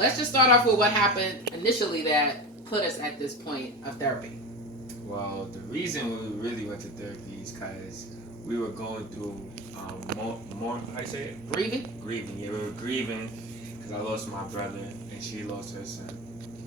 let's just start off with what happened initially that put us at this point of therapy. Well, the reason we really went to therapy is because we were going through more how you say it? Grieving. Yeah, we were grieving because I lost my brother and she lost her son.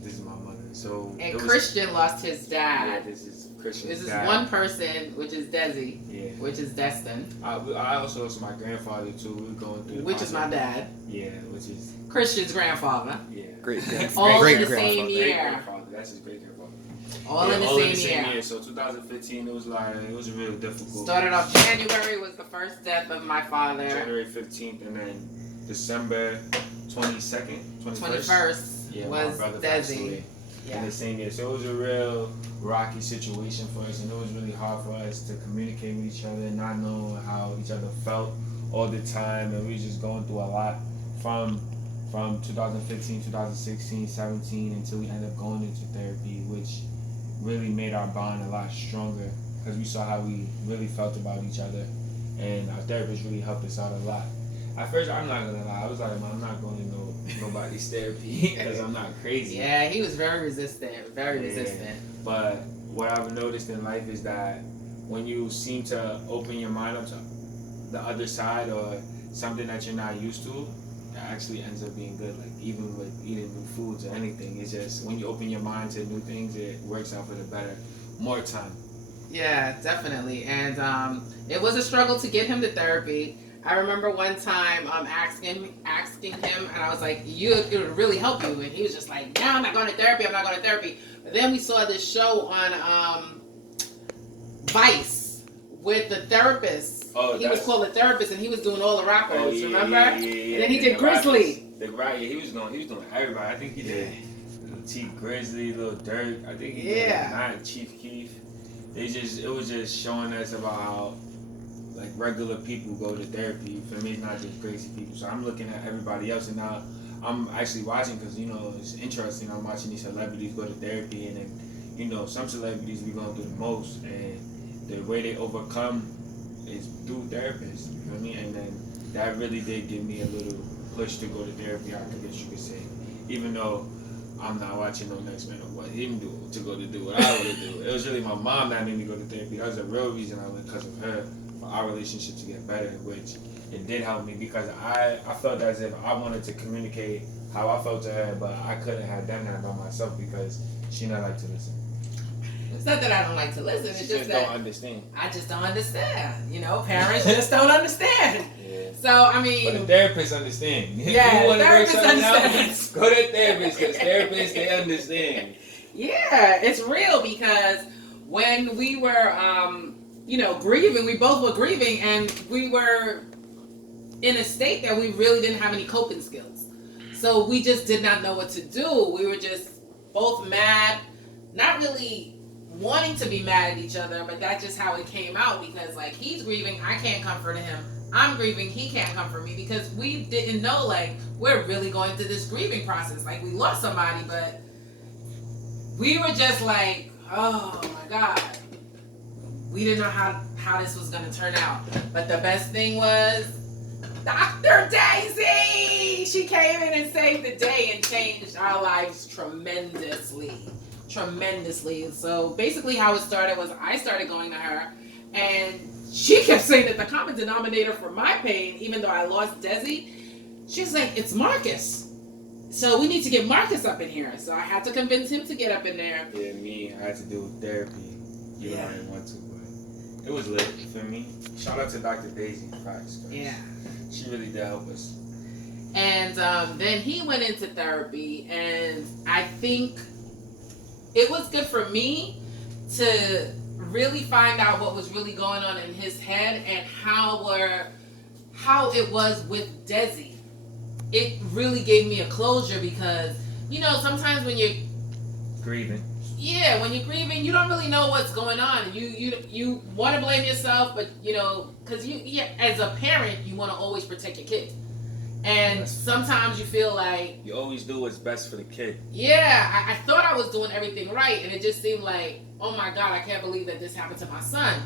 This is my mother. So and Christian lost his dad. Yeah, this is Christian's This is dad. one person, which is Desi. Yeah. Which is Destin. I also lost my grandfather too. We were going through. Which is my dad. Yeah, which is Christian's grandfather. Yeah. Great. All in the same year. That's his great grandfather. All in the same year. So 2015, it was real difficult. Started off January was the first death of my father. January 15th, and then December 22nd, 21st was Desi. Yeah. In the same year. So it was a real rocky situation for us, and it was really hard for us to communicate with each other, not knowing how each other felt all the time, and we were just going through a lot from 2015, 2016, 17 until we ended up going into therapy, which really made our bond a lot stronger because we saw how we really felt about each other, and our therapist really helped us out a lot. At first, I'm not gonna lie, I was like, I'm not going to nobody's therapy because I'm not crazy. Yeah, he was very resistant, resistant. But what I've noticed in life is that when you seem to open your mind up to the other side or something that you're not used to, it actually ends up being good. Like even with eating new foods or anything, it's just when you open your mind to new things, it works out for the better. More time. Yeah, definitely. And it was a struggle to get him to therapy. I remember one time asking him, and I was like, it would really help you. And he was just like, no, I'm not going to therapy. But then we saw this show on Vice with the therapist. Oh, he was called a therapist, and he was doing all the rappers. Oh, yeah, remember? Yeah. And then he did Grizzly. He was doing everybody. I think he did T Grizzly, Lil Durk. I think he did not Chief Keef. It was just showing us about how like regular people go to therapy. For me, it's not just crazy people. So I'm looking at everybody else, and now I'm actually watching because it's interesting. I'm watching these celebrities go to therapy, and then some celebrities we going through the most, and the way they overcome is through therapists. You know what I mean? And then that really did give me a little push to go to therapy. I guess you could say, even though I'm not watching no next man or what him do to go to do what I want to do. It was really my mom that made me go to therapy. That was the real reason I went, because of her, for our relationship to get better, which it did help me because I felt as if I wanted to communicate how I felt to her, but I couldn't have done that by myself because she not like to listen. It's not that I don't like to listen. It's just that don't understand. I just don't understand. Parents just don't understand. Yeah. So I mean, but the therapist understand. Yeah, the therapist understands. Go to therapist because therapists they understand. Yeah, it's real because when we were, grieving, we both were grieving, and we were in a state that we really didn't have any coping skills. So we just did not know what to do. We were just both mad, not really wanting to be mad at each other, but that's just how it came out because like he's grieving, I can't comfort him. I'm grieving, he can't comfort me because we didn't know like we're really going through this grieving process. Like we lost somebody, but we were just like, oh my God. We didn't know how this was gonna turn out. But the best thing was Dr. Daisy! She came in and saved the day and changed our lives tremendously. So basically how it started was I started going to her and she kept saying that the common denominator for my pain, even though I lost Desi, she's like, it's Marcus. So we need to get Marcus up in here. So I had to convince him to get up in there. Yeah, me, I had to do therapy. I didn't want to, but it was lit for me. Shout out to Dr. Daisy. Facts. Yeah. She really did help us. And then he went into therapy, and I think it was good for me to really find out what was really going on in his head and how it was with Desi. It really gave me a closure because, sometimes when you're grieving. Yeah, when you're grieving, you don't really know what's going on. You want to blame yourself, but because as a parent, you want to always protect your kid. And sometimes you feel like you always do what's best for the kid. Yeah, I thought I was doing everything right, and it just seemed like, oh my God, I can't believe that this happened to my son.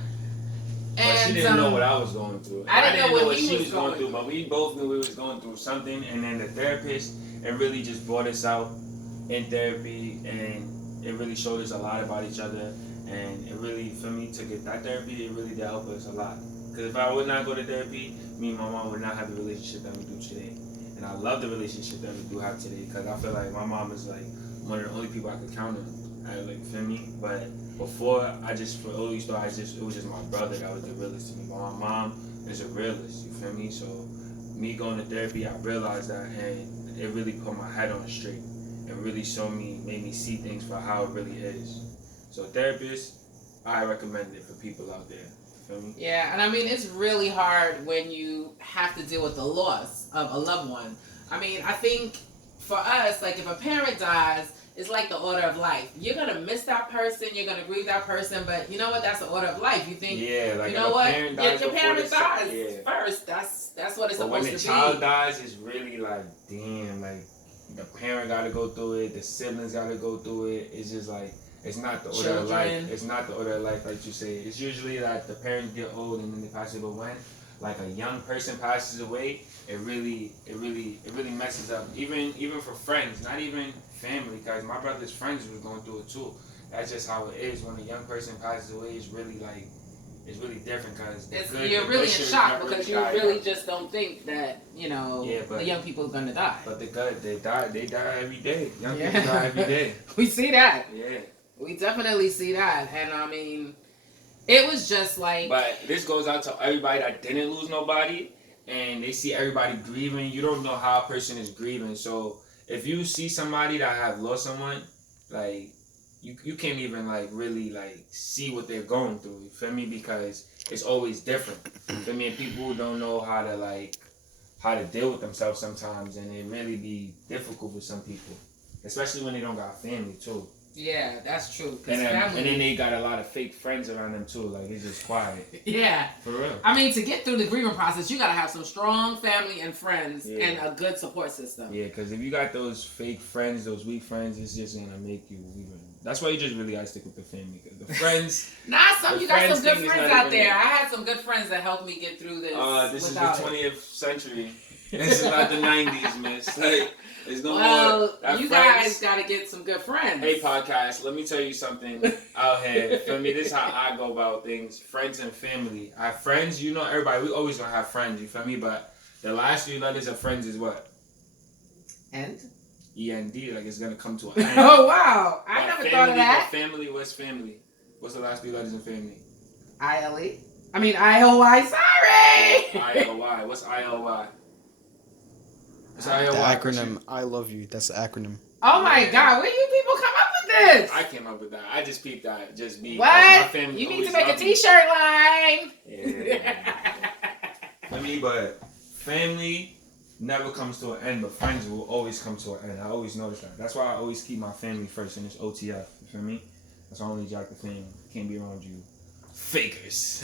But she didn't know what I was going through. I didn't know what she was going through. But we both knew we was going through something. And then the therapist, it really just brought us out in therapy, and it really showed us a lot about each other. And it really, for me, to get that therapy, it really did help us a lot. Because if I would not go to therapy, me and my mom would not have the relationship that we do today. And I love the relationship that we do have today, because I feel like my mom is like one of the only people I could count on. Like, feel me? But before, it was just my brother that was the realest to me. But my mom is a realist, you feel me? So me going to therapy, I realized that, and it really put my head on straight. It really made me see things for how it really is. So therapist, I recommend it for people out there. Feel me? Yeah, and I mean, it's really hard when you have to deal with the loss of a loved one. I mean, I think for us, like, if a parent dies, it's like the order of life. You're going to miss that person, you're going to grieve that person, but you know what? That's the order of life. You think, like, you know what? Your parent dies yeah. first. That's what it's supposed to be. But when the child dies, it's really like, damn, like, the parent got to go through it, the siblings got to go through it. It's just like, it's not the order of life. It's not the order of life, like you say. It's usually that the parents get old and then they pass away. But when, like, a young person passes away, it really messes up. Even for friends, not even family, because my brother's friends was going through it too. That's just how it is. When a young person passes away, it's really different, because you're really in shock, because you really just don't think that, the young people are gonna die. But the good, they die every day. Young people die every day. We see that. Yeah. We definitely see that. And I mean, it was just like... But this goes out to everybody that didn't lose nobody, and they see everybody grieving. You don't know how a person is grieving. So if you see somebody that have lost someone, like, you can't even, like, really, like, see what they're going through. You feel me? Because it's always different. You feel me? And people don't know how to deal with themselves sometimes, and it really be difficult for some people, especially when they don't got family too. Yeah, that's true. And then they got a lot of fake friends around them too. Like, it's just quiet. Yeah. For real. I mean, to get through the grieving process, you got to have some strong family and friends and a good support system. Yeah, because if you got those fake friends, those weak friends, it's just going to make you even. That's why you just really got to stick with the family. Cause the friends. You got some good friends out there. I had some good friends that helped me get through this. This is the 20th century. This is not the 90s, miss. Like, there's no more. You guys got to get some good friends. Hey, podcast, let me tell you something out here. For me, this is how I go about things. Friends and family. I have friends, everybody, we always going to have friends, you feel me? But the last 3 letters of friends is what? End? E-N-D, like it's going to come to an end. Oh, wow. I never thought of that. Family, what's family? What's the last 3 letters in family? I-L-E? I mean, I-O-Y, sorry! I-O-Y. What's I-O-Y? The acronym I love you. That's the acronym. Oh my God, where you people come up with this? I came up with that. I just peeped that. Just be. What? My family you need to make a t-shirt line. Yeah. I mean, but family never comes to an end, but friends will always come to an end. I always notice that. That's why I always keep my family first in this OTF. You feel me? That's why I only jack the family. Can't be around you fakers.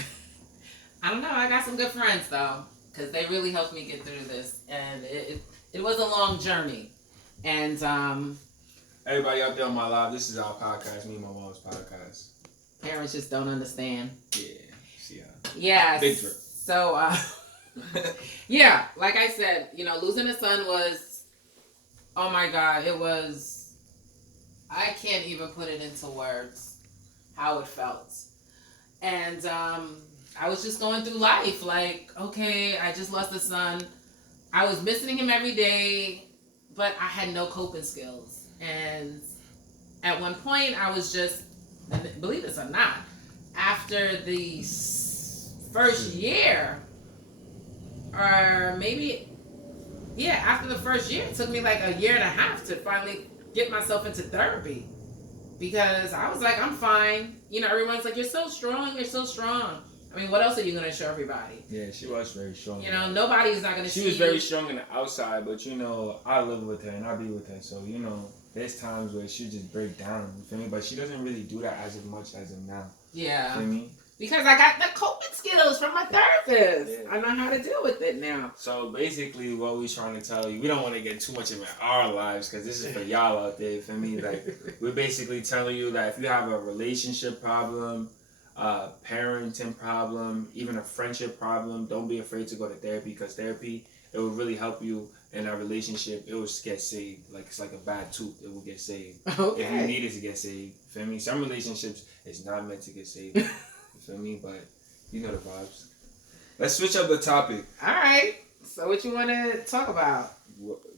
I don't know. I got some good friends though, because they really helped me get through this, and it was a long journey. And everybody out there on my live, this is our podcast, me and my mom's podcast. Parents just don't understand. Yeah, see ya. Yeah. Big trip. So yeah, like I said, losing a son was, oh my God, I can't even put it into words how it felt. And I was just going through life like, okay, I just lost a son. I was missing him every day, but I had no coping skills. And at one point, I was just, believe this or not, after the first year, or maybe, after the first year, it took me like a year and a half to finally get myself into therapy. Because I was like, I'm fine. Everyone's like, you're so strong, you're so strong. I mean, what else are you going to show everybody? Yeah, she was very strong. Nobody's not going to see She was very strong on the outside, but, I live with her and I be with her. So, there's times where she just break down. You feel me? But she doesn't really do that as much as of now. Yeah. You feel me? Because I got the coping skills from my therapist. Yeah. I know how to deal with it now. So, basically, what we're trying to tell you, we don't want to get too much into our lives because this is for y'all out there. You feel me? Like, we're basically telling you that if you have a relationship problem, parenting problem, even a friendship problem, don't be afraid to go to therapy, because therapy, it will really help you in a relationship. It will get saved. Like it's like a bad tooth, it will get saved. Okay. If you need it to get saved. Feel me? Some relationships is not meant to get saved. You feel me? But you know the vibes. Let's switch up the topic. All right. So what you want to talk about?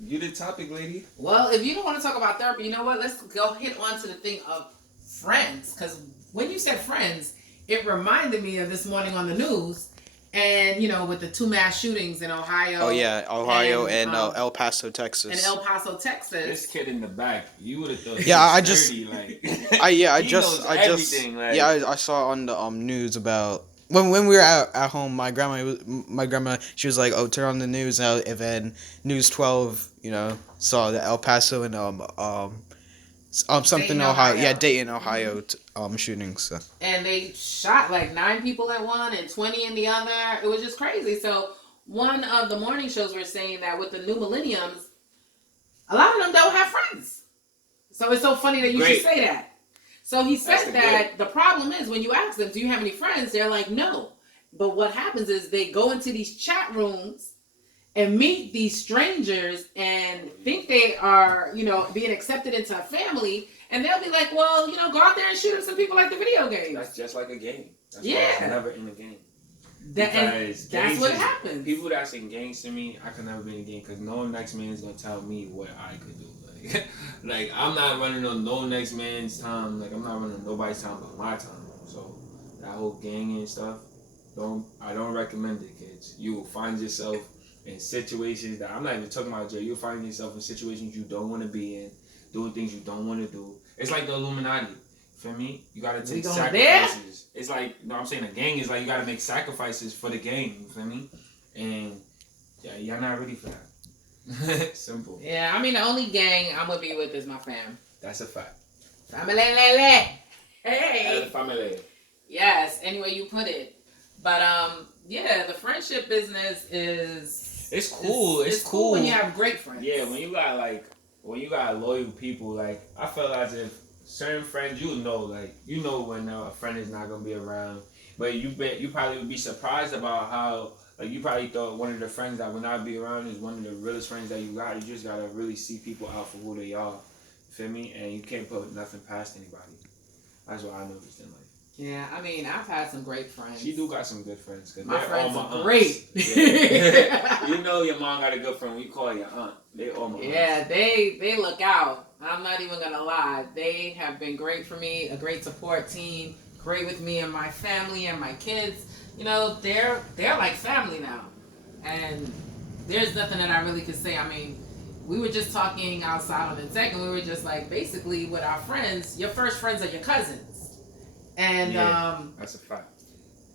You the topic, lady. Well, if you don't want to talk about therapy, you know what? Let's go hit on to the thing of friends. Because when you said friends, it reminded me of this morning on the news. And, you know, with the 2 mass shootings in Ohio. Oh, yeah. Ohio and El Paso, Texas. In El Paso, Texas. This kid in the back, you would have thought. Yeah, I 30, just. like, I saw on the news about when we were at home. My grandma, she was like, "Oh, turn on the news," and then News 12, you know, saw the El Paso and something Dayton, Ohio. Yeah, Ohio. Dayton, Ohio shootings. So. And they shot like 9 people at one and 20 in the other. It was just crazy. So one of the morning shows were saying that with the new millenniums, a lot of them don't have friends. So it's so funny that you should say that. So he said that the problem is when you ask them, do you have any friends? They're like, no. But what happens is they go into these chat rooms and meet these strangers and think they are, you know, being accepted into a family. And they'll be like, well, you know, go out there and shoot up some people like the video games. That's just like a game. That's why it's never in a game. That's what happens. People that sing gangs to me, I can never be in a game because no next man is going to tell me what I could do. Like I'm not running on no next man's time. Like I'm not running on nobody's time but my time. So that whole gang and stuff, I don't recommend it, kids. You will find yourself in situations that I'm not even talking about jail. You'll find yourself in situations you don't want to be in, doing things you don't want to do. It's like the Illuminati. For me, you gotta take sacrifices. It's like, you know what I'm saying, a gang is like you gotta make sacrifices for the gang. You feel me? And yeah, you're not ready for that. Simple. Yeah, I mean the only gang I'm gonna be with is my fam. That's a fact. Family. Hey. Family. Yes, any way you put it. But yeah, the friendship business is. It's cool. It's cool when you have great friends. Yeah, when you got loyal people. Like I feel as if certain friends, you know when a friend is not gonna be around. But you probably would be surprised about how. Like, you probably thought one of the friends that would not be around is one of the realest friends that you got. You just got to really see people out for who they are. You feel me? And you can't put nothing past anybody. That's what I noticed in life. Yeah, I mean, I've had some great friends. She do got some good friends. Cause my friends are great. Yeah. You know your mom got a good friend. We call your aunt. They all my aunts. Yeah, they look out. I'm not even going to lie. They have been great for me, a great support team, great with me and my family and my kids. You know, they're like family now. And there's nothing that I really could say. I mean, we were just talking outside on the deck, and we were just like, basically, with our friends, your first friends are your cousins. And that's a fact.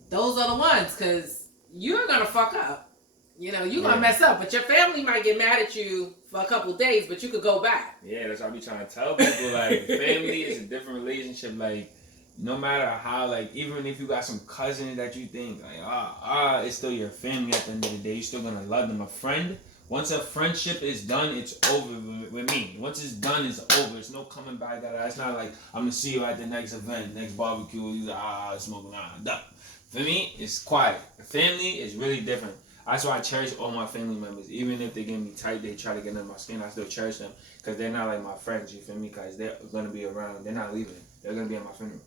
Those are the ones, because you're going to fuck up. You know, you're going to mess up. But your family might get mad at you for a couple days, but you could go back. Yeah, that's what I be trying to tell people. Like, family is a different relationship. Like, no matter how, like, even if you got some cousin that you think, like, it's still your family at the end of the day. You're still going to love them. A friend, once a friendship is done, it's over with me. Once it's done, it's over. It's no coming back. It's not like, I'm going to see you at the next event, next barbecue. You're like, smoking, done. For me, it's quiet. Family is really different. That's why I cherish all my family members. Even if they get me tight, they try to get under my skin, I still cherish them. Because they're not like my friends, you feel me? Because they're going to be around. They're not leaving. They're going to be at my funeral.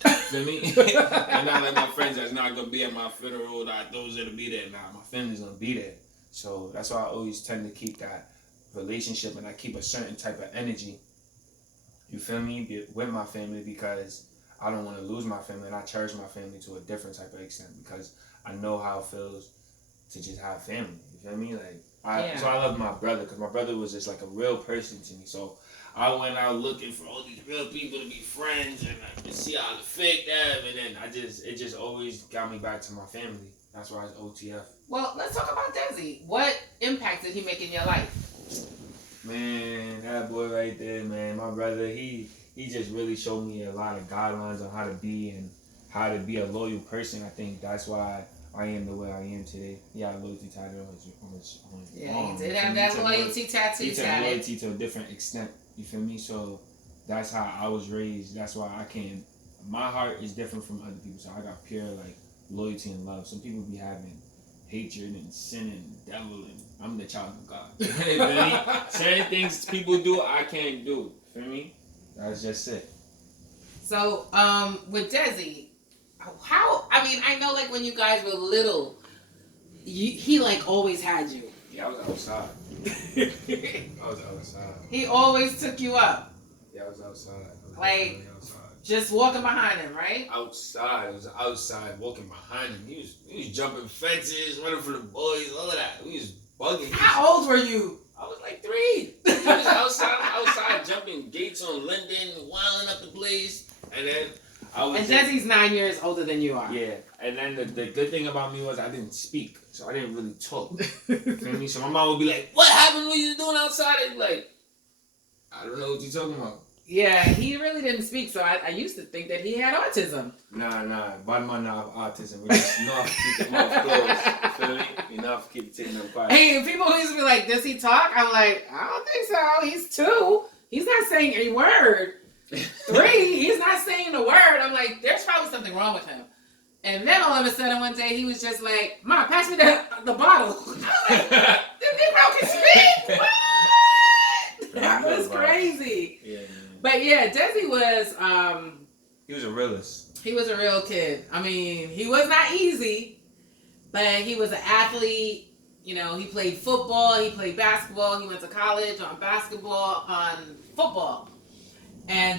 Feel me? They're not like my friends that's not going to be at my funeral. Like those that'll be there. Nah, my family's going to be there. So that's why I always tend to keep that relationship, and I keep a certain type of energy, you feel me, with my family, because I don't want to lose my family, and I cherish my family to a different type of extent because I know how it feels to just have family. You feel me? Like, so I love my brother because my brother was just like a real person to me. So I went out looking for all these real people to be friends and like, see how to fake them, and then it just always got me back to my family. That's why it's OTF. Well, let's talk about Desi. What impact did he make in your life? Man, that boy right there, man, my brother, he just really showed me a lot of guidelines on how to be and how to be a loyal person. I think that's why I am the way I am today. He had a loyalty tattoo on his arm. He did have that loyalty tattoo. He took loyalty to a different extent. You feel me? So that's how I was raised. That's why I can my heart is different from other people. So I got pure like loyalty and love. Some people be having hatred and sin and devil, and I'm the child of God. You feel me? Certain things people do, I can't do. Feel me? That's just it. So, with Desi, I know like when you guys were little, he like always had you. Yeah, I was outside. I was outside. He always took you up. Yeah, I was outside. Like, outside. Just walking behind him, right? Outside. I was outside walking behind him. He was jumping fences, running for the boys, all of that. We was bugging. How old were you? I was like 3. He was outside jumping gates on Linden, wilding up the place. And then I was. And Desi's 9 years older than you are. Yeah. And then the good thing about me was I didn't speak. So I didn't really talk. Feel me? So my mom would be like, "What happened? What you doing outside?" I'd be like, "I don't know what you're talking about." Yeah, he really didn't speak, so I used to think that he had autism. Nah. Bad man not have autism. We just know how to keep them off clothes. Feel me? You know how to keep taking them quiet. Hey, people used to be like, does he talk? I'm like, I don't think so. He's 2. He's not saying a word. 3, he's not saying a word. I'm like, there's probably something wrong with him. And then all of a sudden one day he was just like, Mom, pass me the bottle. I was like, this Negro can speak? What? That was crazy. Yeah. But yeah, Desi was He was a realist. he was a real kid. I mean, he was not easy, but he was an athlete. You know, he played football, he played basketball, he went to college on basketball, on football. And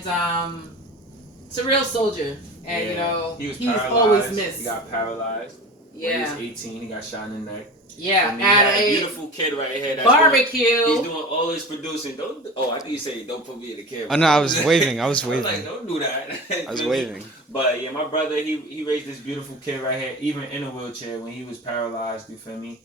it's a real soldier. And Yeah. you know, he was he's paralyzed. always missed. He got paralyzed. Yeah. When he was 18, he got shot in the neck. Yeah, And he at got a a beautiful kid right here. That's barbecue. He's doing all his producing. I think you say don't put me in the camera. Oh no, I was waving. I was like, don't do that. I was waving. But yeah, my brother, he raised this beautiful kid right here, even in a wheelchair when he was paralyzed. You feel me?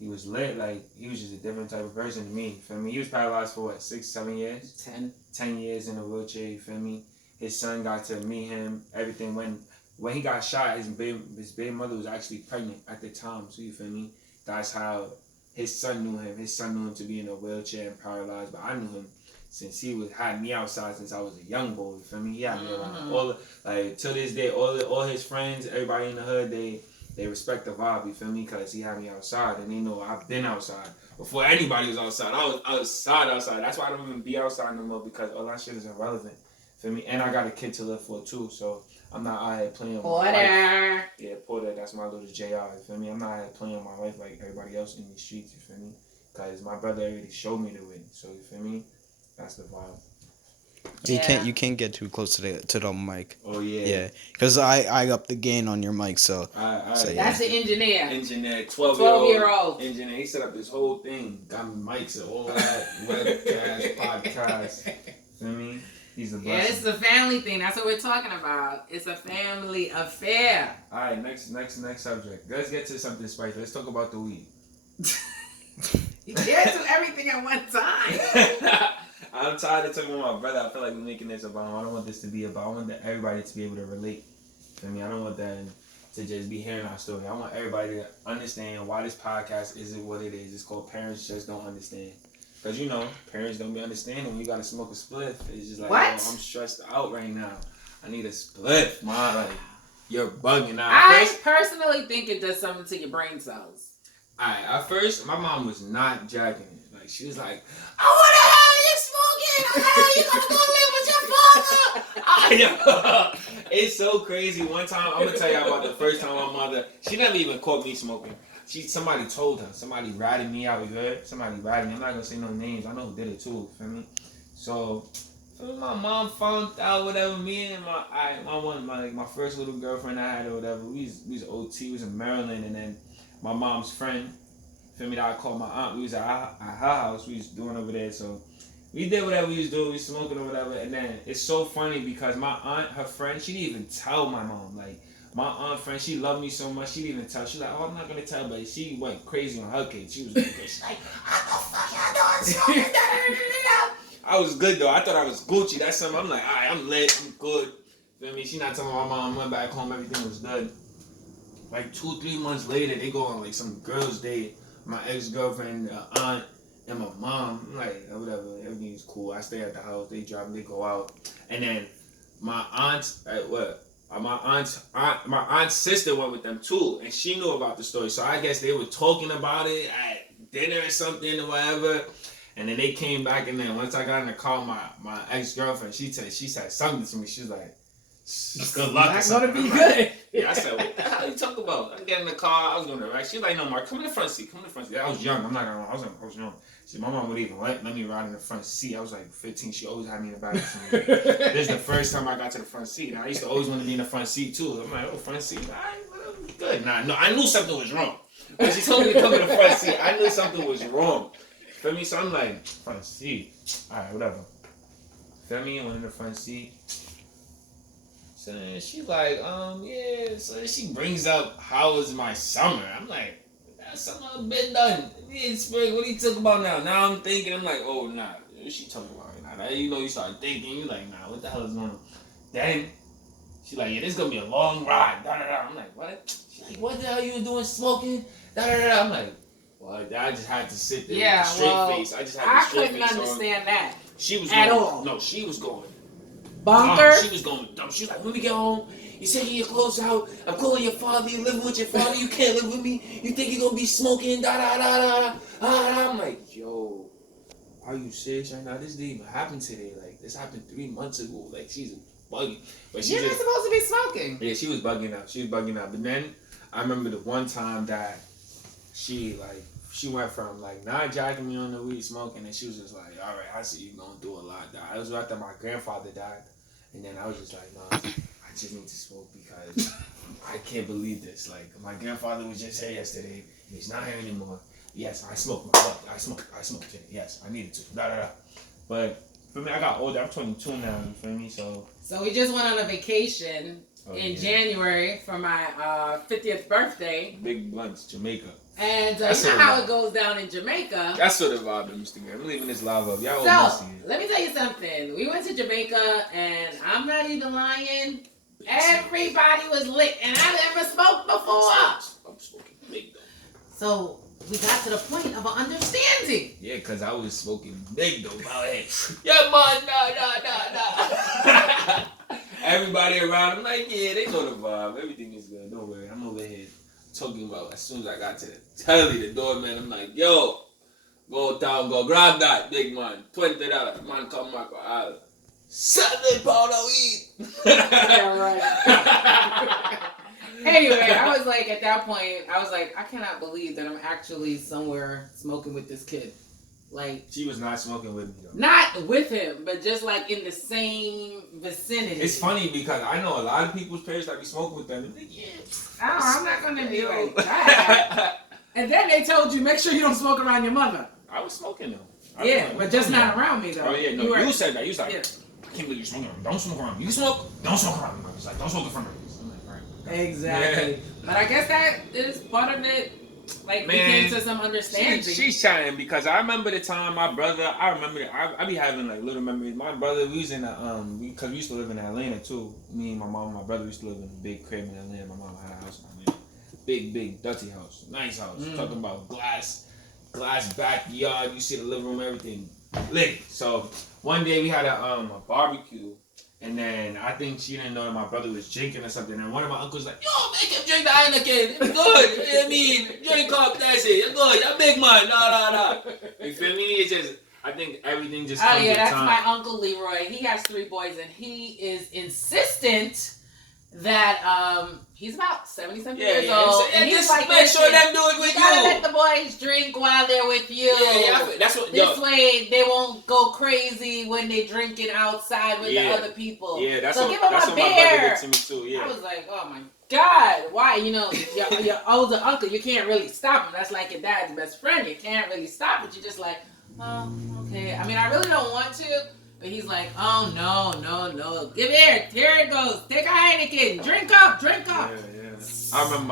He was lit. Like he was just a different type of person to me. You feel me? He was paralyzed for what, 6, 7 years? 10 years in a wheelchair. You feel me? His son got to meet him. Everything when he got shot, his baby mother was actually pregnant at the time. So you feel me? That's how his son knew him. His son knew him to be in a wheelchair and paralyzed. But I knew him since he had me outside since I was a young boy. You feel me? He had me around till this day. All his friends, everybody in the hood, they respect the vibe. You feel me? Because he had me outside, and they know I've been outside before anybody was outside. I was outside. That's why I don't even be outside no more, because all that shit is irrelevant. Feel me? And I got a kid to live for too, so I'm not out here playing with my life. Yeah, Porter, that's my little JR, you feel me? I'm not out here playing with my life like everybody else in these streets, you feel me? Because my brother already showed me the way, so you feel me? That's the vibe. You can't get too close to the mic. Oh yeah. Yeah, because I up the gain on your mic, so. So That's the engineer. Engineer, 12-year-old engineer. He set up this whole thing, got me mics and all that, webcast, podcast. Feel me? He's a blessing. Yeah, it's a family thing. That's what we're talking about. It's a family affair. All right, next subject. Let's get to something spicy. Let's talk about the weed. You can't do everything at one time. I'm tired of talking about my brother. I feel like we're making this about him. I don't want this to be about. I want everybody to be able to relate. Feel me? I don't want them to just be hearing our story. I want everybody to understand why this podcast isn't what it is. It's called Parents Just Don't Understand. Because, you know, parents don't be understanding when you got to smoke a spliff. It's just like, what? Oh, I'm stressed out right now. I need a spliff, Mom. Like, you're bugging out. I personally think it does something to your brain cells. Alright, at first, my mom was not jacking it. Like, she was like, "Oh, what the hell you smoking? How you gonna go live with your father?" It's so crazy. One time, I'm gonna tell y'all about the first time my mother, she never even caught me smoking. Somebody told her. Somebody ratted me out, you heard? Somebody ratted me. I'm not gonna say no names. I know who did it too, feel me? So my mom found out whatever. Me and my first little girlfriend I had or whatever. We was OT. We was in Maryland, and then my mom's friend, feel me, that I called my aunt. We was at her house. We was doing over there. So we did whatever we was doing. We was smoking or whatever. And then it's so funny because my aunt, her friend, she didn't even tell my mom. Like, my aunt friend, she loved me so much, she didn't even tell. She's like, "Oh, I'm not gonna tell," but she went crazy on her kids. She was like, "How the fuck y'all doing smoking?" I was good though. I thought I was Gucci. That's something. I'm like, alright, I'm lit, I'm good. Feel me? She not telling my mom. Went back home, everything was good. Like 2-3 months later, they go on like some girls' date. My ex-girlfriend, aunt, and my mom. I'm like, whatever, everything's cool. I stay at the house. They drive, they go out, and then my aunt's sister went with them too, and she knew about the story. So I guess they were talking about it at dinner or something or whatever. And then they came back, and then once I got in the car, my ex-girlfriend, she said something to me. She was like, "Good luck." It's not gonna be I'm good. Like, yeah, I said, "What the hell are you talking about?" I get in the car, I was going to wreck. She's like, "No, Mark, come in the front seat. Come in the front seat." I was young. I'm not gonna lie. I was young. See, my mom would even let me ride in the front seat. I was like 15. She always had me in the back. This is the first time I got to the front seat. And I used to always want to be in the front seat too. I'm like, "Oh, front seat, all right, well, good." Nah, no, I knew something was wrong. When she told me to come in the front seat, I knew something was wrong. Feel me? So I'm like, front seat. Alright, whatever. Feel me? I went in the front seat. So then she's like, yeah. So she brings up, how was my summer? I'm like, that summer been done. It's spring. What are you talking about now? Now I'm thinking, I'm like, oh, nah. What she talking about right now? You know, you start thinking, you like, nah, what the hell is going on? Then she's like, yeah, this is going to be a long ride. Da, da, da. I'm like, what? She's like, what the hell you doing smoking? Da, da, da. I'm like, well, I just had to sit there with a straight face. I just had I the straight couldn't face understand that. She was at going, all. No, she was going Bunker. She was going dumb. She was like, when we get home, you taking your clothes out. I'm calling your father. You living with your father. You can't live with me. You think you're gonna be smoking? Da da da da da. I'm like, yo, are you serious right now? This didn't even happen today. Like, this happened 3 months ago. Like, she's bugging. But You're not supposed to be smoking. Yeah, she was bugging out. She was bugging out. But then I remember the one time that she went from like not jacking me on the weed smoking, and she was just like, all right, I see you going through a lot. It was after my grandfather died, and then I was just like, no, I just need to smoke because I can't believe this. Like, my grandfather was just here yesterday, and he's not here anymore. Yes, I smoked my blood. I smoked today. Yes, I needed to. Da da da. But for me, I got older. I'm 22 now. You feel me? So we just went on a vacation in January for my 50th birthday. Big blunts, Jamaica. And you know how it goes down in Jamaica. That's sort of vibe in Instagram. I'm leaving this live up. Y'all So, let me tell you something. We went to Jamaica, and I'm not even lying. Everybody was lit, and I never smoked before. I'm smoking big, though. So, we got to the point of an understanding. Yeah, because I was smoking big, though. Yeah, man, nah. Everybody around, I'm like, yeah, they know the vibe. Everything is good. Don't worry. I'm over here talking about as soon as I got to the telly, the doorman, I'm like, yo, go down, go grab that big man, $20. Man, come back, I'll 7 pound of weed. Yeah, right. Anyway, I was like, at that point, I was like, I cannot believe that I'm actually somewhere smoking with this kid. Like, she was not smoking with me, though. Not with him, but just like in the same vicinity. It's funny because I know a lot of people's parents that be smoking with them. Like, yeah, I'm not gonna be like that. And then they told you, make sure you don't smoke around your mother. I was smoking though. Yeah, but just not around me though. Oh yeah, no, you said that. You was like, yeah. I can't believe you're smoking around me. Don't smoke around me. You smoke? Don't smoke around me. I was like, don't smoke in front of me. I'm like, all right. Exactly. Yeah. But I guess that is part of it. Like, we came to some understanding. She's chatting because I remember the time my brother, I be having like little memories. My brother, we was in because we used to live in Atlanta too. Me and my mom and my brother used to live in a big crib in Atlanta. My mom had a house in Atlanta. Big, dirty house. Nice house. Talking about glass backyard. You see the living room, everything lit. So one day we had a barbecue. And then I think she didn't know that my brother was drinking or something. And one of my uncles was like, yo, make him drink the Heineken. It's good. You know what I mean? Drink up, that's it. You're good. You're big man. Nah. You feel me? It's just, I think everything just comes with time. That's my Uncle Leroy. He has 3 boys, and he is insistent that he's about 70-something years old. And he's just like, make sure them do it with you. You gotta let the boys drink while they're with you. Yeah, that's what. This way they won't go crazy when they're drinking outside with the other people. Yeah, that's so what, give them that's a what beer. my brother did to me too. Yeah. I was like, oh my God, why? You know, your older uncle, you can't really stop him. That's like your dad's best friend. You can't really stop it. You're just like, oh, okay. I mean, I really don't want to. But he's like, oh, no. Give here it goes. Take a Heineken. Drink up. Yeah. I remember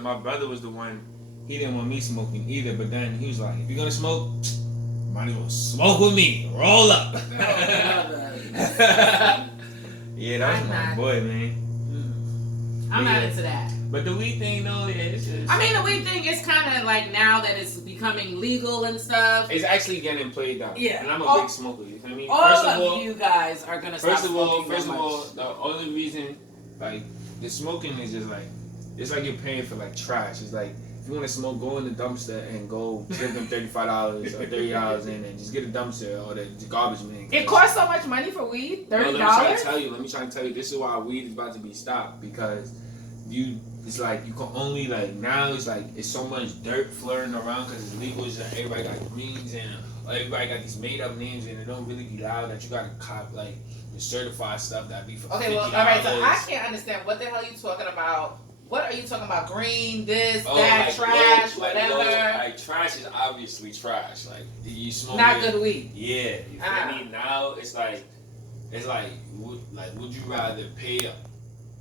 my brother was the one, he didn't want me smoking either, but then he was like, if you're going to smoke, might as well smoke with me. Roll up. Yeah, that was my boy, man. I'm not into that. But the weed thing, though, it's just... I mean, the weed thing is kind of like now that it's becoming legal and stuff. It's actually getting played out. Yeah. And I'm a big smoker. You feel me? All of you guys are gonna stop smoking. First of all, the only reason like the smoking is just like it's like you're paying for like trash. It's like if you want to smoke, go in the dumpster and go give them $35 or $30 in and just get a dumpster or the garbage man. It costs so much money for weed, $30. Let me try to tell you. This is why weed is about to be stopped because it's like you can only like now it's like it's so much dirt flirting around because it's legal. It's like everybody got greens and everybody got these made up names and it don't really be loud that you gotta cop like the certified stuff that be for $50. Okay, well, all right. So I can't understand what the hell you talking about. What are you talking about? Green, this, that, trash, whatever. Like trash is obviously trash. Like you smoke. Not good weed. Yeah, you feel me? Now it's like would you rather pay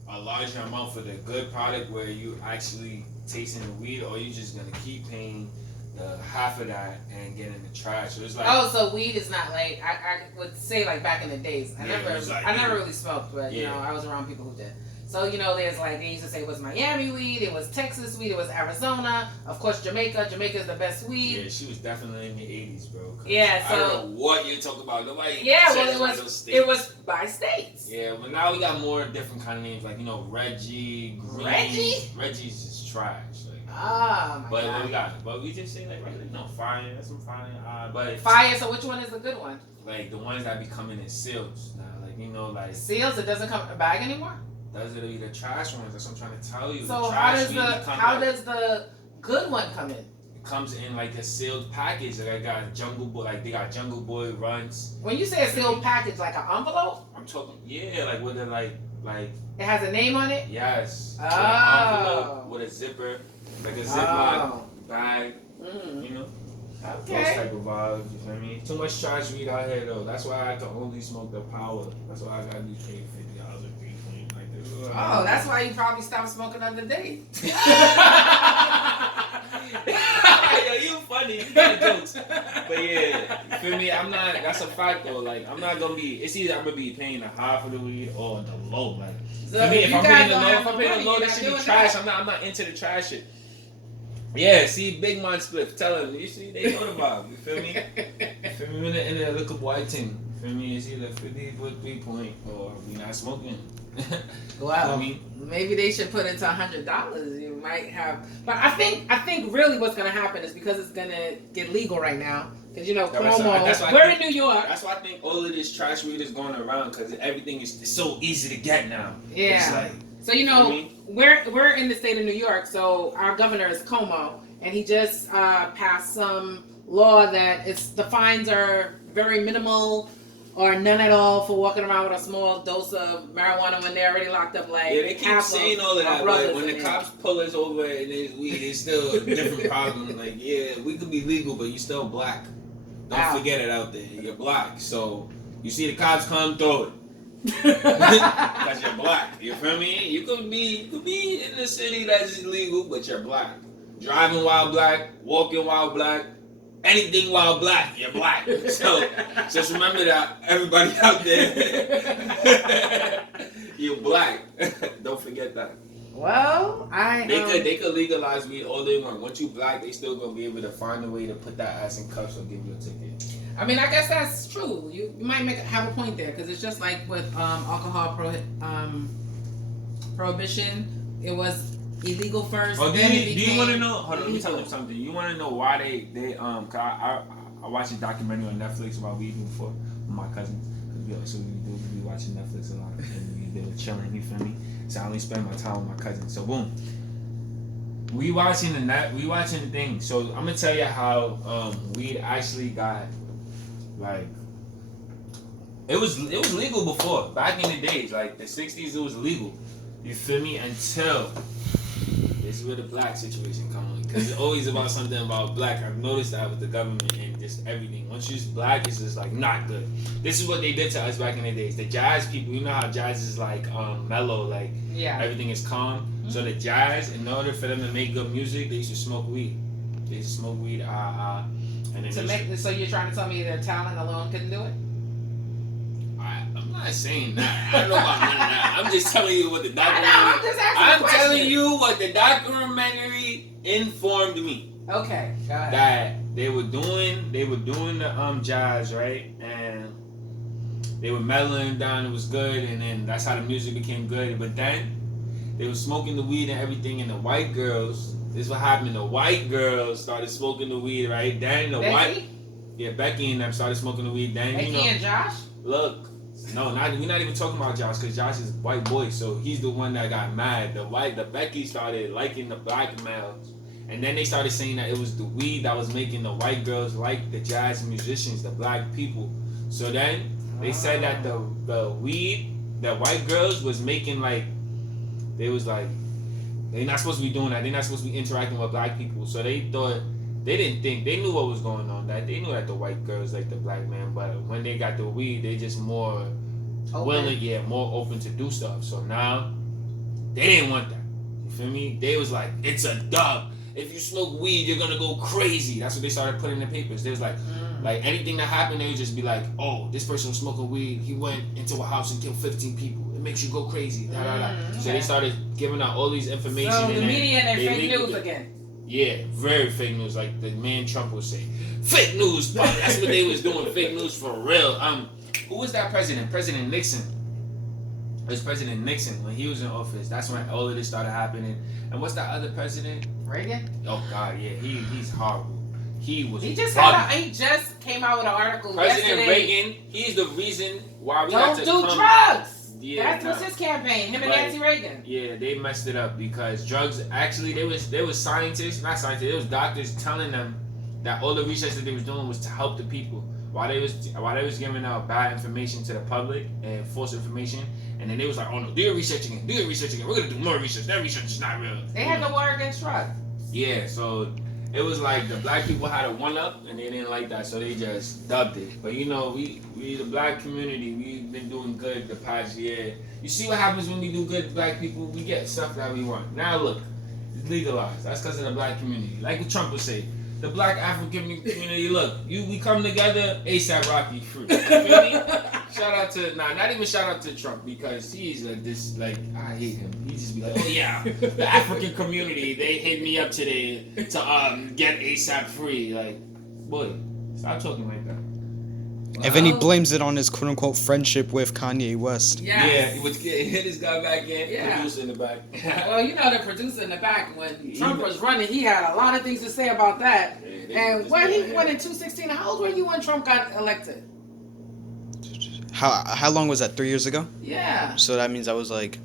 a larger amount for the good product where you actually tasting the weed, or you just gonna keep paying the half of that and getting the trash? So it's like so weed is not like I would say like back in the days. I never really smoked, but you know I was around people who did. So, you know, there's like, they used to say it was Miami weed, it was Texas weed, it was Arizona, of course Jamaica. Jamaica's the best weed. Yeah, she was definitely in the 80s, bro. Yeah, so. I don't know what you're talking about. Nobody it was by states. Yeah, but now we got more different kind of names, like, you know, Reggie, Green. Reggie's just trash. Like, my God. But we just say, like, regular, no, fire, that's some fire. But fire, so which one is the good one? Like, the ones that be coming in seals now, like, you know, like. Seals, it doesn't come in a bag anymore? Those are the trash ones. That's what I'm trying to tell you. So how does the good one come in? It comes in like a sealed package. Like I got Jungle Boy. Like they got Jungle Boy runs. When you say a sealed package, like an envelope? I'm talking. Yeah, like with a like. It has a name on it. Yes. Oh. An envelope with a zipper, like a Ziploc bag. You know. Okay. Those type of vibes. You feel me? Too much trash weed out here though. That's why I can only smoke the power. That's why I gotta be paid $50 a piece. Oh, that's why you probably stopped smoking the other day. Yo, you funny. You got jokes. But yeah, you feel me? I'm not. That's a fact though. Like I'm not gonna be. It's either I'm gonna be paying the high for the weed or the low. Like so for me, if I'm paying the low, that should be trash. I'm not into the trash shit. Yeah, see, Big Man Split. Tell them. You see, they know the vibe. You feel me? You feel me? In the look up white thing. You feel me? It's either 50 foot 3 point or we not smoking. Wow. Maybe they should put into $100. You might have, but I think really what's gonna happen is because it's gonna get legal right now. Because you know, Cuomo, we're in New York. That's why I think all of this trash weed is going around because everything is so easy to get now. Yeah. It's like, so you know, we're in the state of New York. So our governor is Cuomo, and he just passed some law that the fines are very minimal. Or none at all for walking around with a small dose of marijuana when they're already locked up. Like they keep saying all of that, but when the cops pull us over and there's weed, it's still a different problem. Like, yeah, we could be legal, but you still black. Don't forget it out there. You're black, so you see the cops come, throw it. Because you're black. You feel me? You could be in a city that's illegal, but you're black. Driving while black, walking while black. Anything while black, you're black. So just remember that, everybody out there, you're black. Don't forget that. Well, they could legalize weed all they want. Once you black, they still gonna be able to find a way to put that ass in cuffs or give you a ticket. I mean, I guess that's true. You might have a point there because it's just like with alcohol prohibition. It was illegal first. Oh, do you want to know? Hold on, let me tell you something. You want to know why they cause I watched a documentary on Netflix about weed before with my cousin. We be watching Netflix a lot and we were chilling. You feel me? So I only spend my time with my cousin. So boom, we watching the thing. So I'm gonna tell you how weed actually got like. It was legal before, back in the days, like the 60s. It was legal. You feel me? Until this is where the black situation comes in, because it's always about something about black. I've noticed that with the government and just everything. Once you're black, it's just like not good. This is what they did to us back in the days. The jazz people, you know how jazz is like mellow, like everything is calm. Mm-hmm. So the jazz, in order for them to make good music, they used to smoke weed. They used to smoke weed, and then so you're trying to tell me their talent alone couldn't do it? I'm not saying that. I don't know about none of that. I'm just telling you what the documentary. I'm just asking. I'm telling you what the documentary informed me. Okay, go ahead. That they were doing the jazz, right? And they were mellowing down, it was good, and then that's how the music became good. But then they were smoking the weed and everything, and the white girls, this is what happened, the white girls started smoking the weed, right? Then the Becky and them started smoking the weed. Then Becky and Josh? Look, no, we're not even talking about Josh, because Josh is a white boy, so he's the one that got mad. The Becky started liking the black males, and then they started saying that it was the weed that was making the white girls like the jazz musicians, the black people. So then they said that the weed, the white girls was making like, they was like, they're not supposed to be doing that. They're not supposed to be interacting with black people. So they thought, they didn't think, they knew what was going on. That they knew that the white girls like the black man, but when they got the weed, they just more willing, more open to do stuff. So now they didn't want that. You feel me? They was like, it's a dub. If you smoke weed, you're gonna go crazy. That's what they started putting in the papers. They was like anything that happened, they would just be like, oh, this person was smoking weed. He went into a house and killed 15 people. It makes you go crazy. Okay. So they started giving out all these information. So and the media and they fake news again. Yeah, very fake news. Like the man Trump would say, fake news. That's what they was doing. Fake news for real. Who was that president? President Nixon. It was President Nixon when he was in office. That's when all of this started happening. And what's that other president? Reagan. Oh God, yeah, he's horrible. He just came out with an article President yesterday. Reagan, he's the reason why we don't do drugs. Yeah, that was his campaign. Him and Nancy Reagan. Yeah, they messed it up because drugs. Actually, there was scientists, not scientists. There was doctors telling them that all the research that they was doing was to help the people. While they was giving out bad information to the public and false information, and then they was like, oh no, do your research again. We're gonna do more research. That research is not real. They had the war against drugs. Yeah, so it was like the black people had a one up and they didn't like that, so they just dubbed it. But you know, we the black community, we've been doing good the past year. You see what happens when we do good, black people, we get stuff that we want. Now look, it's legalized. That's because of the black community. Like what Trump would say, the black African community, look, we come together, ASAP Rocky free. You feel me? Shout out to, not even shout out to Trump, because he's I hate him. He just be like, oh yeah, the African community, they hit me up today to get ASAP free. Like, boy, stop talking like that. And then he blames it on his quote unquote friendship with Kanye West. Yes. Yeah, he would hit this guy back in, producer in the back. Well, you know the producer in the back, when Trump was running, he had a lot of things to say about that. And when he went in 2016, how old were you when Trump got elected? How long was that? 3 years ago? Yeah. So that means I was like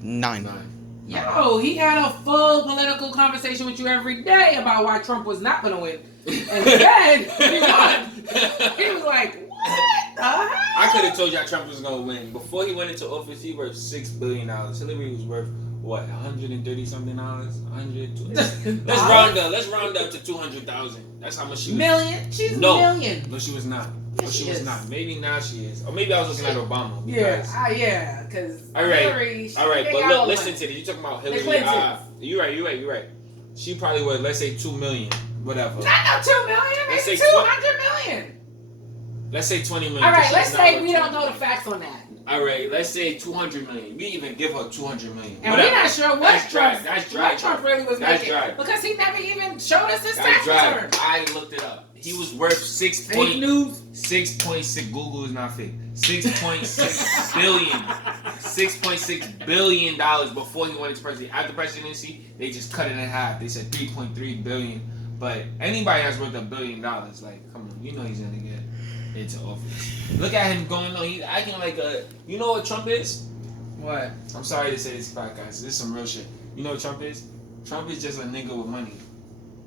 9. Yo, he had a full political conversation with you every day about why Trump was not going to win. And then he won. He was like, what the hell? I could have told y'all Trump was going to win. Before he went into office, he worth $6 billion. Hillary was worth, what, $130 something? 100? Let's round up to 200,000. That's how much she was. Million? She's a million. No, she was not. Yes, No, she she was is. not. Maybe now she is. Or maybe I was looking at Obama. Yeah, because Hillary, all right, but look, listen to this. You talking about Hillary? You're right. She probably was, let's say, 2 million, whatever. Not no 2 million. Let's Maybe say 200 million. Let's say 20 million. All right, let's say we don't know the facts on that. All right, let's say 200 million. We even give her 200 million. And we're not sure what Trump really was That's making dry. Because he never even showed us his That's tax dry. return. I looked it up. He was worth Fake news. 6.6. Google is not fake. 6.6 billion. $6.6 billion before he went into presidency. After presidency, they just cut it in half. They said 3.3 billion. But anybody that's worth $1 billion, like, come on, you know he's gonna get into office. Look at him going on. He's acting like a. You know what Trump is? What? I'm sorry to say this podcast. This is some real shit. You know what Trump is? Trump is just a nigga with money.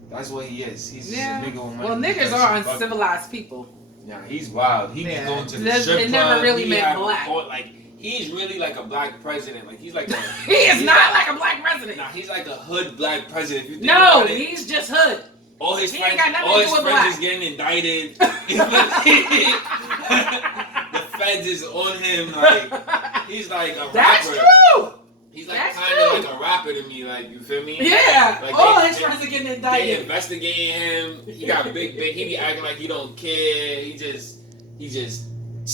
That's what he is. He's just a nigga with money. Well, niggas are uncivilized people. Yeah, he's wild. He be going to the strip club. It never really meant black. He's really like a black president. Like he's like a, he is not like a black president. Nah, he's like a hood black president. If you think no, about it, he's just hood. All his He friends, ain't got nothing to do with black. is getting indicted. The feds is on him. Like he's like a That's rapper. true. He's like kind of like a rapper to me. Like you feel me? Yeah. Like all his friends are getting They indicted. investigating him. He got big. He be acting like he don't care. He just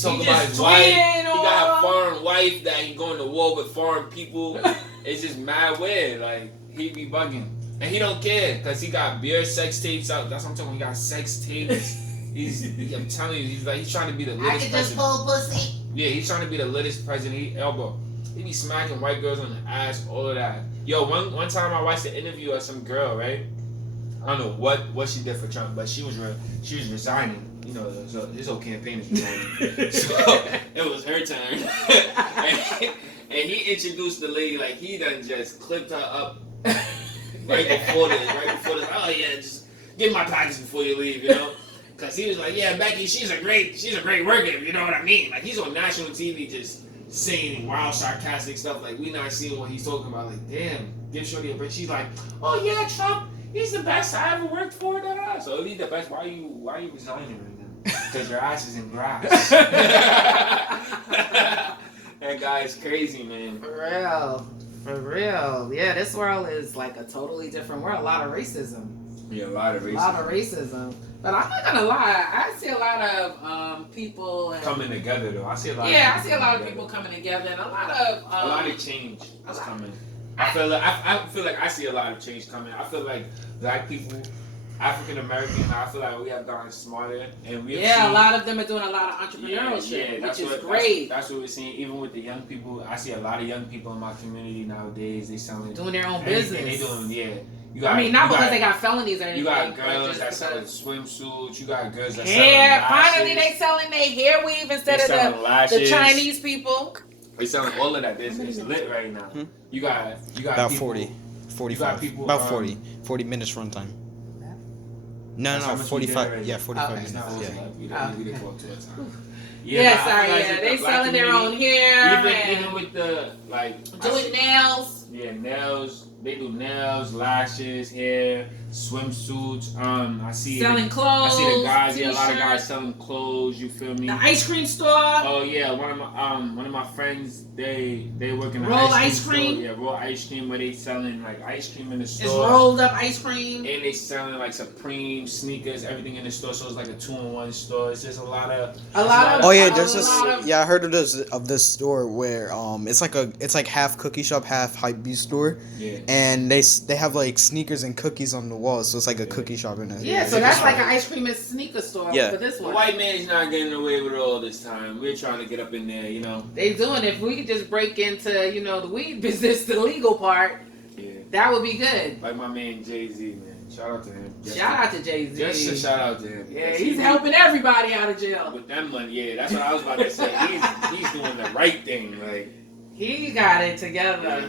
talking about his wife. He got a foreign wife that he going to war with foreign people. It's just mad weird. Like he be bugging. And he don't care because he got beer sex tapes out. That's what I'm talking about. He got sex tapes. I'm telling you, he's trying to be the I latest can just president. pull pussy. Yeah, he's trying to be the latest president. He be smacking white girls on the ass, all of that. Yo, one time I watched an interview of some girl, right? I don't know what she did for Trump, but she was resigning. You know, so his whole campaign is resigning. So it was her turn, and he introduced the lady like he done just clipped her up right before this. Oh yeah, just get my package before you leave, you know. Cause he was like, yeah, Becky, she's a great worker, you know what I mean? Like he's on national TV just saying wild, sarcastic stuff. Like we not seeing what he's talking about. Like damn, give Shorty a break. She's like, oh yeah, Trump, he's the best I ever worked for. Da-da. So if he's the best, why are you resigning right now? Because your ass is in grass. That guy is crazy, man. For real. Yeah, this world is like a totally different world. A lot of racism. Yeah, a lot of racism. But I'm not gonna lie, I see a lot of people coming together though. I see a lot. Yeah, I see a lot of people coming together, and a lot of change is coming. I feel like I see a lot of change coming. I feel like Black people, African American, I feel like we have gotten smarter, and we a lot of them are doing a lot of entrepreneurship, which is great. That's what we're seeing. Even with the young people, I see a lot of young people in my community nowadays. They selling doing their own business. They doing not because they got felonies or anything. You got girls that selling swimsuits. You got girls that selling hair. lashes. Finally, they selling their hair weave instead of the Chinese people. They selling all of that. It's lit right now. You got about people, 45. People, about 40 minutes runtime. No, 45. Yeah, 45 minutes. Yeah. They selling their own hair. Even with the doing nails. Yeah, nails. They do nails, lashes, hair, swimsuits. I see selling clothes. I see the guys. Yeah, a lot of guys selling clothes. You feel me? The ice cream store. Oh yeah, one of my friends. They work in the roll ice cream. Store. Yeah, roll ice cream where they selling like ice cream in the store. It's rolled up ice cream. And they selling like Supreme sneakers, everything in the store. So it's like a 2-in-1 store. It's just a lot of. Oh yeah, there's this. Yeah, I heard of this store where it's like half cookie shop, half hype beast store. Yeah. And they have like sneakers and cookies on the wall, so it's like a cookie shop in there. Yeah, so that's like an ice cream and sneaker store for this one. The white man's not getting away with it all this time. We're trying to get up in there, you know. They doing it. If we could just break into, the weed business, the legal part, that would be good. Like my man Jay-Z, man. Shout out to him. Shout out to Jay-Z. Just a shout out to him. Yeah, he's helping everybody out of jail. With that money, yeah, that's what I was about to say. He's doing the right thing, like. He got it together. Yeah,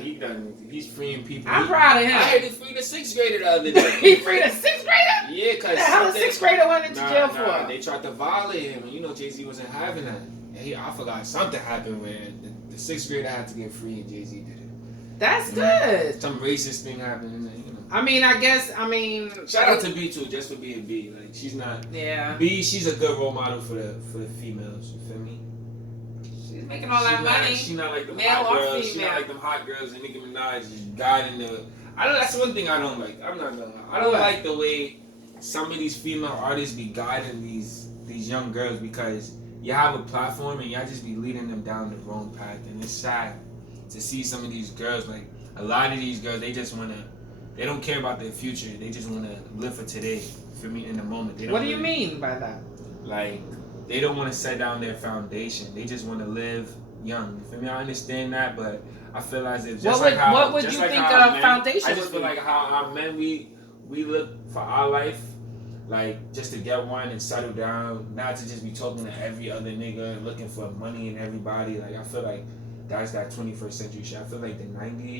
he's freeing people. I'm proud of him. I had to free the 6th grader the other day. He freed a 6th grader? Yeah, because how the 6th grader went into jail for? They tried to violate him, and Jay-Z wasn't having that. And I forgot something happened where the 6th grader had to get free, and Jay-Z did it. That's good. Some racist thing happened, I guess. Shout out to B too, just for being B. Like she's not. Yeah. B, she's a good role model for the females. You feel me? She's making all that money. She's not like them male hot or girls. female. She's not like them hot girls and Nicki Minaj just guiding the. That's one thing I don't like. I'm not gonna lie. I don't like the way some of these female artists be guiding these young girls because you have a platform and y'all just be leading them down the wrong path, and it's sad to see some of these girls. Like a lot of these girls, they don't care about their future. They just wanna live for today. For me, in the moment. What do you mean by that? Like they don't want to set down their foundation. They just want to live young. You feel me? I understand that, but I feel as if what would you think a foundation? I just feel like how our men we look for our life, like just to get one and settle down, not to just be talking to every other nigga, looking for money and everybody. Like I feel like that's that 21st century shit. I feel like the 90s